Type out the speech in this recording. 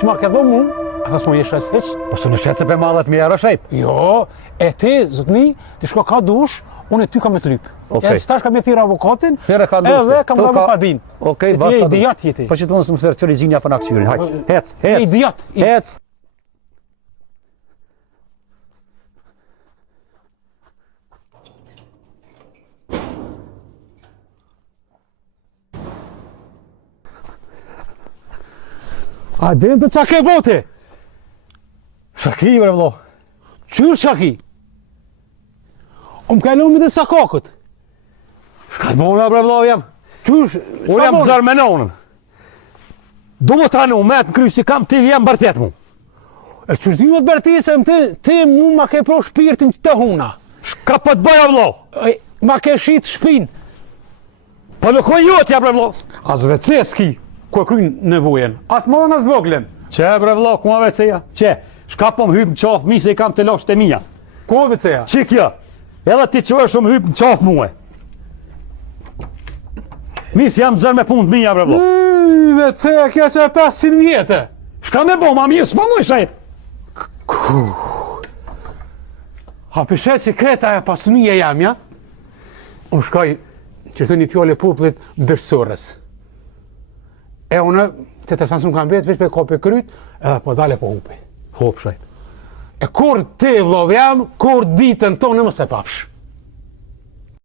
që ma ke dho mu, a thas mu jeshes heq. Po së në shetë se për mallet me jara shejp. Jo, e ti, zotni, ti shko ka dush, unë e ty ka me të lyp. Okej. E stash ka me thirë avokatin, Thirë ka dush. edhe kam dhe avokadin. Okej, Se ti e idiot jeti. Po që të mos më thërë që rigjinja për në aksyrin. Haj, hec, E hec, idiot. hec. A dem për qa ke bote? Shaki, bre vlo. Qyrë shaki? Më kalon me dhe sakakët. Shka të bona, bre vlo, jam. Qyrë, Unë jam zërmenonën. Do më tranu, me të në krysi kam të jam bërtet mu. E qyrë ti më të bërtisëm, ti mu ma ke pro shpirtin që të huna. Shka për të bëja vlo. Ma ke shit shpin. Po në kojë jotja, bre vlo. As veceski, ku e kryin nevojen. As më dhe në zvoglen. Që, bre vlo, ku ma veceja? Që, shka po më hypë në qafë, mi se i kam të losht e mija. Ku e veceja? Që kjo? Edhe ti që është më hypë në qafë muë. Mis jam zërë me punë të mija, bre vlo. Veceja kja që e 500 vjetë. Shka me bo, ma mirë, s'ma mu i shajt. Ha pishet që kreta e pasmije jam, ja? Unë shkaj që të një fjole popullit bërësërës. E unë, të të sansë nuk kam betë, veç për kope kryt, edhe po dale po hupi. Hop, shajt. E kur ti vlodh jam, kur ditën tonë më se papsh.